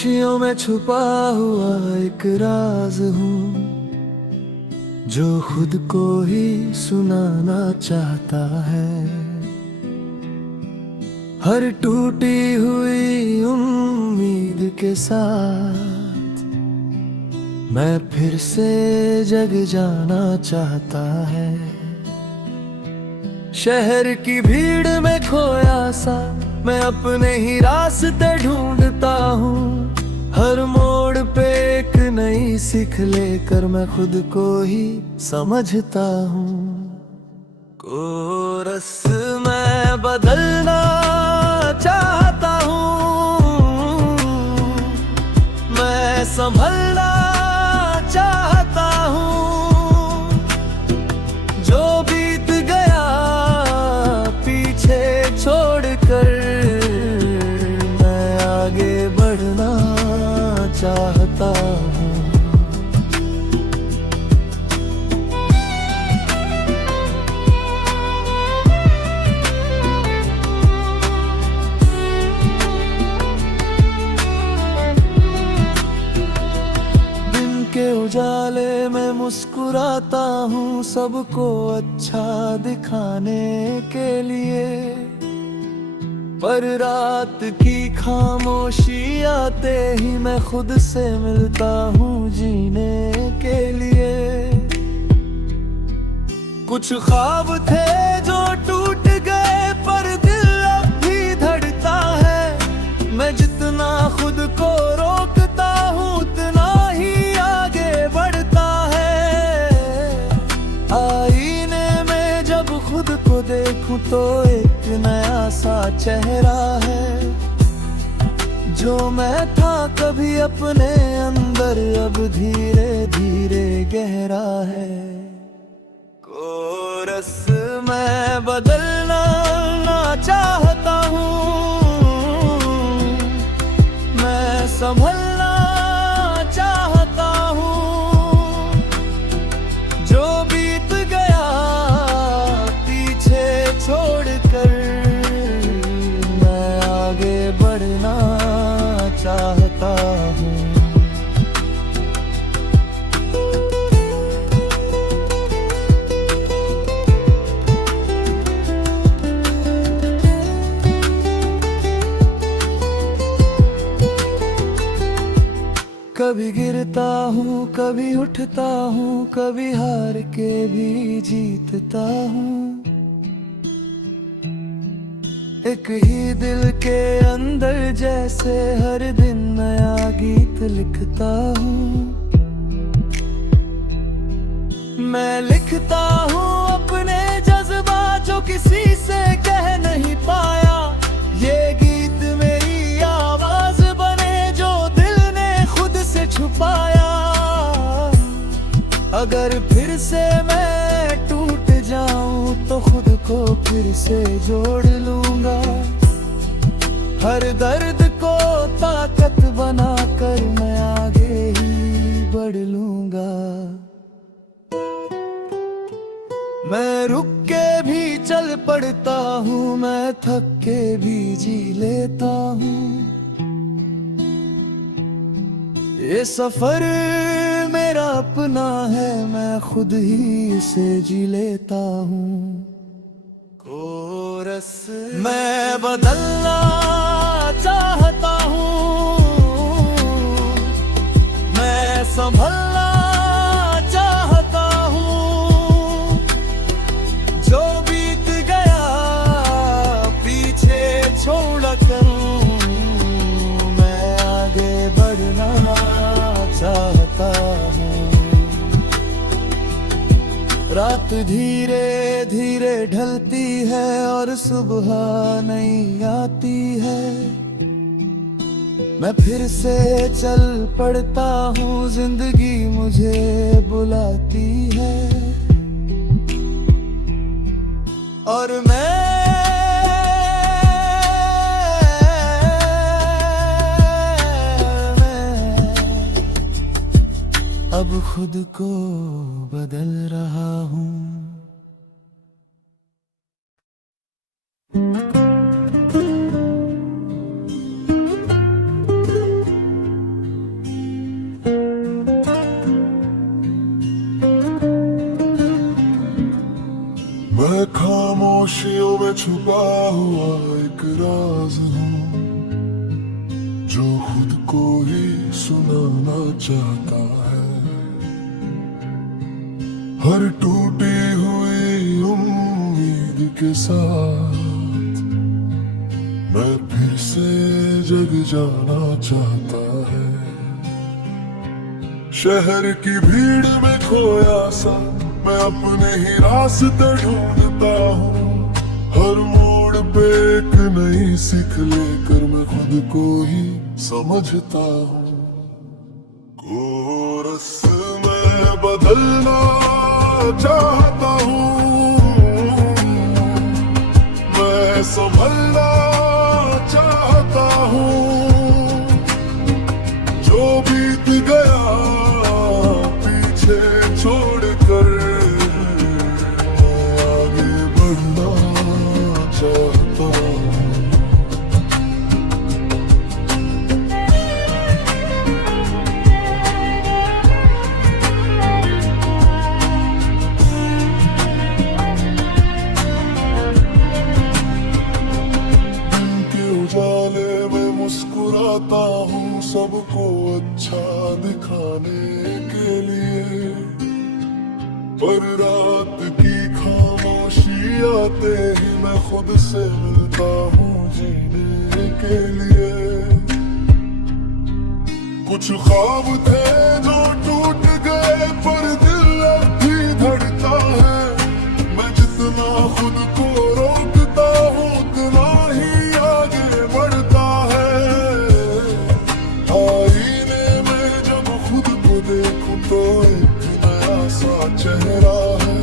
खामोशियों में छुपा हुआ एक राज हूँ जो खुद को ही सुनाना चाहता है। हर टूटी हुई उम्मीद के साथ मैं फिर से जग जाना चाहता है। शहर की भीड़ में खोया सा मैं अपने ही रास्ते ढूंढता हूँ। हर मोड़ पे एक नई सीख लेकर मैं खुद को ही समझता हूँ। कोरस मैं बदलना चाहता हूँ, मैं संभलना चाहता हूँ। जो बीत गया पीछे छोड़कर मैं आगे बढ़ना चाहता हूँ। दिन के उजाले में मुस्कुराता हूँ सबको अच्छा दिखाने के लिए, पर रात की खामोशी आते ही मैं खुद से मिलता हूँ जीने के लिए। कुछ ख्वाब थे जो टूट गए पर दिल अब भी धड़कता है। मैं जितना खुद को रोकता हूँ उतना ही आगे बढ़ता है। आईने में जब खुद को देखूं तो एक नया सा चेहरा है। जो मैं था कभी अपने अंदर अब धीरे धीरे गहरा है। कोरस मैं बदलना चाहता हूँ, मैं संभलना चाहता हूँ। जो बीत गया पीछे छोड़कर मैं आगे बढ़ना चाहता हूँ। कभी गिरता हूँ कभी उठता हूँ, कभी हार के भी जीतता हूँ। एक ही दिल के अंदर जैसे हर दिन नया गीत लिखता हूँ। मैं लिखता हूँ अपने जज्बात जो किसी से कह नहीं पाया। ये गीत मेरी आवाज बने जो दिल ने खुद से छुपाया। अगर फिर से मैं टूट जाऊं तो खुद को फिर से जोड़ लूंगा। हर दर्द को ताकत बनाकर मैं आगे ही बढ़ लूंगा। मैं रुक के भी चल पड़ता हूँ, मैं थक के भी जी लेता हूँ। ये सफर मेरा अपना है, मैं खुद ही इसे जी लेता हूँ। कोरस मैं बदलना चाहता हूँ, मैं संभलना चाहता हूँ। जो बीत गया पीछे छोड़कर मैं आगे बढ़ना चाहता हूँ। रात धीरे धीरे ढलती है और सुबह नहीं आती है। मैं फिर से चल पड़ता हूँ, जिंदगी मुझे बुलाती है। और मैं अब खुद को बदल रहा हूँ। को ही सुनाना चाहता है। हर टूटी हुई उम्मीद के साथ मैं फिर से जग जाना चाहता है। शहर की भीड़ में खोया सा मैं अपने ही रास्ते ढूंढता हूँ। हर मोड़ पे एक नई सीख लेकर मैं खुद को ही समझता हूँ। कोरस में बदलना चाहता हूँ, मैं संभलना चाहता हूँ। जो बीत गया पीछे छोड़कर मैं आगे बढ़ना चाहता हूँ। उजाले में मुस्कुराता हूँ सबको अच्छा दिखाने के लिए, पर रात की खामोशी आते ही मैं खुद से मिलता हूँ जीने के लिए। कुछ ख्वाब थे जो टूट गए पर दिल अब भी धड़कता है। मैं जितना खुद को रोकता हूँ उतना ही आगे बढ़ता है। आईने में जब खुद को देखूं तो एक नया सा चेहरा है।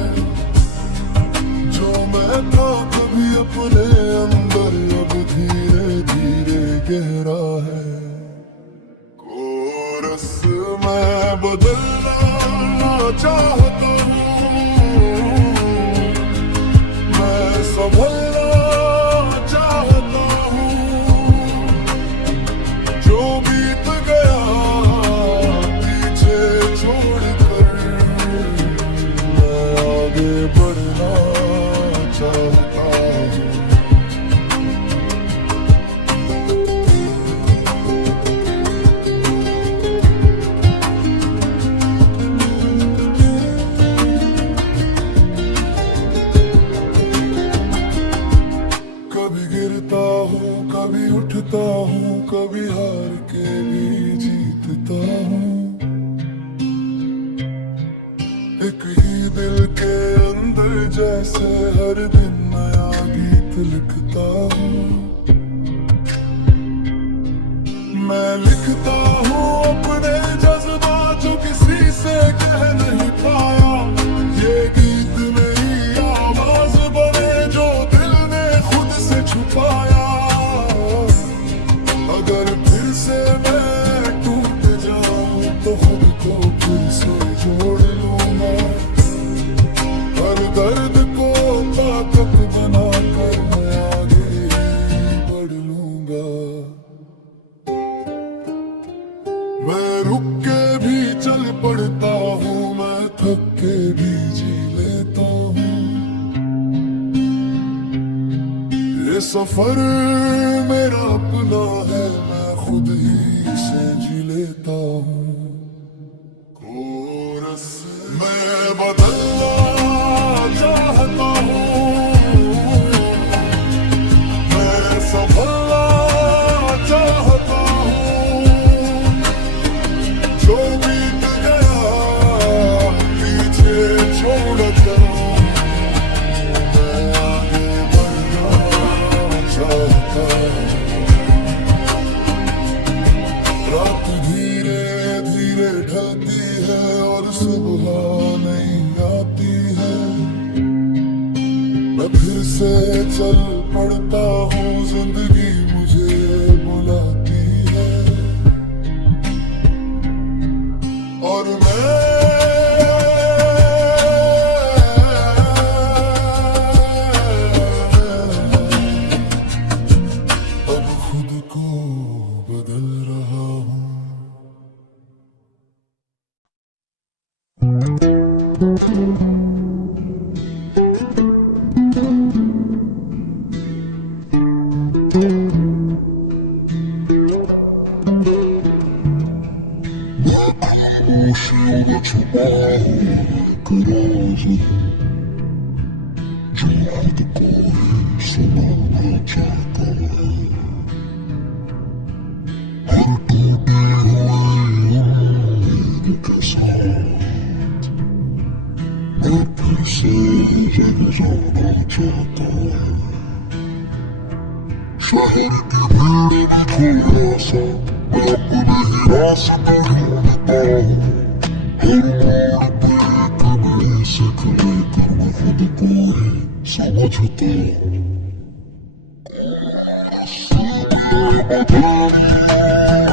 जो मैं था कभी अपने अंदर अब धीरे धीरे गहरा है। कोरस मैं बदलना चाहता हूँ, मैं संभलना चाहता हूँ। जो बीत गया पीछे छोड़कर मैं आगे बढ़ना चाहता हूँ। कभी गिरता हूँ कभी उठता हूँ, कभी हार के भी जीतता हूँ। एक ही दिल के अंदर जैसे हर दिन नया गीत लिखता हूँ। मैं लिखता हूँ अपने जज्बात जो किसी से कह नहीं पाया। ये गीत मेरी आवाज बने जो दिल ने खुद से छुपाया। अगर फिर से मैं टूट जाऊं तो खुद को फिर से जोड़ लूंगा। हर दर्द को ताकत बनाकर मैं आगे बढ़ लूंगा। मैं रुक के भी चल पड़ता हूँ, मैं थक के भी जी लेता हूँ। ये सफर मेरा अपना है, मैं खुद ही से जी लेता हूँ। कोरस मैं बदलना चाहता हूँ, मैं संभलना चाहता हूँ। जो बीत गया पीछे छोड़कर मैं आगे बढ़ना चाहता हूँ। रात धीरे धीरे ढलती है और सुबह नहीं आती है। मैं फिर से चल पड़ता हूँ, जिंदगी मुझे बुलाती है। और मैं अब खुद को बदल रहा हूँ। खुशियों छुपा कराज जो खुद को संभालना चाहता है हर टूटी हुई उम्मीद के साथ और फिर से जग जाना चाहता है शहर की भीड़ में थोड़ा सा अपने ही रास्ते ढूंढता हर मोड़ पे एक नई सीख लेकर मैं खुद को ही समझता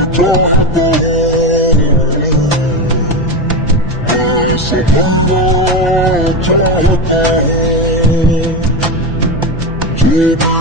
चाहता हूँ